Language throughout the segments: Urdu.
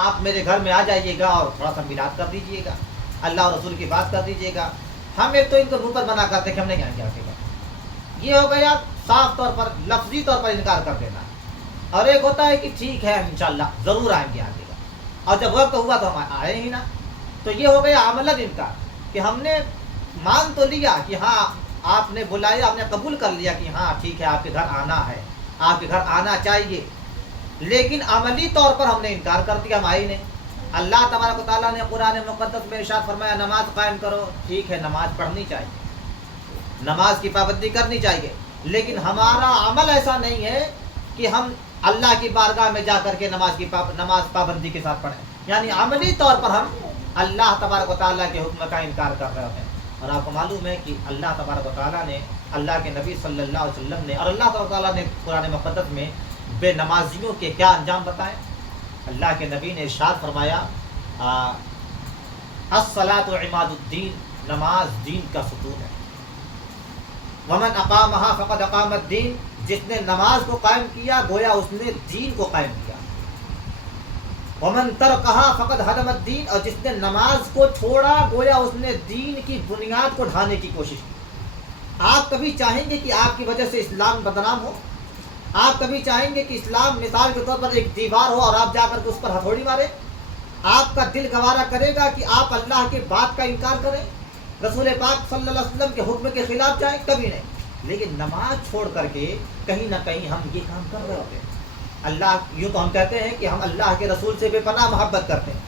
آپ میرے گھر میں آ جائیے گا اور تھوڑا سا میلاد کر دیجیے گا، اللہ اور رسول کی بات کر دیجیے گا۔ ہم ایک تو ان کو منہ پر بنا کرتے کہ ہم نہیں آئیں گے۔ یہ ہو گیا صاف طور پر لفظی طور پر انکار کر دینا، اور ایک ہوتا ہے کہ ٹھیک ہے انشاءاللہ ضرور آئیں گے آگے گا، اور جب وقت ہوا تو ہم آئے ہی نا۔ تو یہ ہو گیا عملاً انکار، کہ ہم نے مان تو لیا کہ ہاں آپ نے بلایا، آپ نے قبول کر لیا کہ ہاں ٹھیک ہے آپ کے گھر آنا ہے، آپ کے گھر آنا چاہیے، لیکن عملی طور پر ہم نے انکار کر دیا، ہم آئے ہی نہیں۔ اللہ تبارک و تعالیٰ نے قرآن مقدس میں ارشاد فرمایا نماز قائم کرو، ٹھیک ہے نماز پڑھنی چاہیے، نماز کی پابندی کرنی چاہیے، لیکن ہمارا عمل ایسا نہیں ہے کہ ہم اللہ کی بارگاہ میں جا کر کے نماز پابندی کے ساتھ پڑھیں، یعنی عملی طور پر ہم اللہ تبارک و تعالیٰ کے حکم کا انکار کر رہے ہیں۔ اور آپ کو معلوم ہے کہ اللہ تبارک و تعالیٰ نے، اللہ کے نبی صلی اللہ علیہ وسلم نے، اور اللہ تبارک و تعالیٰ نے قرآن مقدس میں بے نمازیوں کے کیا انجام بتائے۔ اللہ کے نبی نے ارشاد فرمایا الصلاۃ عماد الدین، نماز دین کا ستون ہے۔ ومن اقامہا فقد اقام الدین، جس نے نماز کو قائم کیا گویا اس نے دین کو قائم کیا۔ ومن ترکہا فقد ہدم الدین، اور جس نے نماز کو چھوڑا گویا اس نے دین کی بنیاد کو ڈھانے کی کوشش کی۔ آپ کبھی چاہیں گے کہ آپ کی وجہ سے اسلام بدنام ہو؟ آپ کبھی چاہیں گے کہ اسلام مثال کے طور پر ایک دیوار ہو اور آپ جا کر کے اس پر ہتھوڑی مارے؟ آپ کا دل گوارا کرے گا کہ آپ اللہ کی بات کا انکار کریں، رسول پاک صلی اللہ علیہ وسلم کے حکم کے خلاف جائیں؟ کبھی نہیں۔ لیکن نماز چھوڑ کر کے کہیں نہ کہیں ہم یہ کام کر رہے ہوتے ہیں۔ اللہ، یوں تو ہم کہتے ہیں کہ ہم اللہ کے رسول سے بے پناہ محبت کرتے ہیں،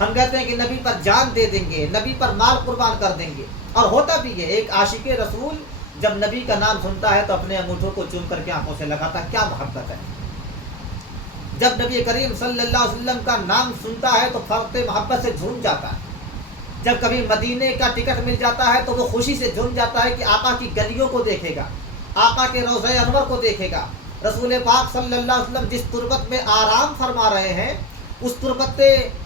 ہم کہتے ہیں کہ نبی پر جان دے دیں گے، نبی پر مال قربان کر دیں گے، اور ہوتا بھی ہے۔ ایک عاشق رسول جب نبی کا نام سنتا ہے تو اپنے انگوٹھوں کو چوم کر کے آنکھوں سے لگاتا ہے، کیا محبت ہے۔ جب نبی کریم صلی اللہ علیہ وسلم کا نام سنتا ہے تو فرق محبت سے جھوم جاتا ہے۔ جب کبھی مدینے کا ٹکٹ مل جاتا ہے تو وہ خوشی سے جھوم جاتا ہے کہ آقا کی گلیوں کو دیکھے گا، آقا کے روضہ انور کو دیکھے گا، رسول پاک صلی اللہ علیہ وسلم جس تربت میں آرام فرما رہے ہیں اس تربت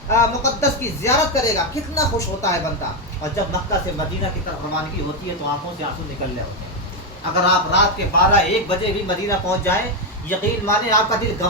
مقدس کی زیارت کرے گا، کتنا خوش ہوتا ہے بندہ۔ اور جب مکہ سے مدینہ کی طرف روانگی ہوتی ہے تو آنکھوں سے آنسو نکل رہے ہوتے ہیں۔ اگر آپ رات کے 12-1 بجے بھی مدینہ پہنچ جائیں، یقین مانیں آپ کا دل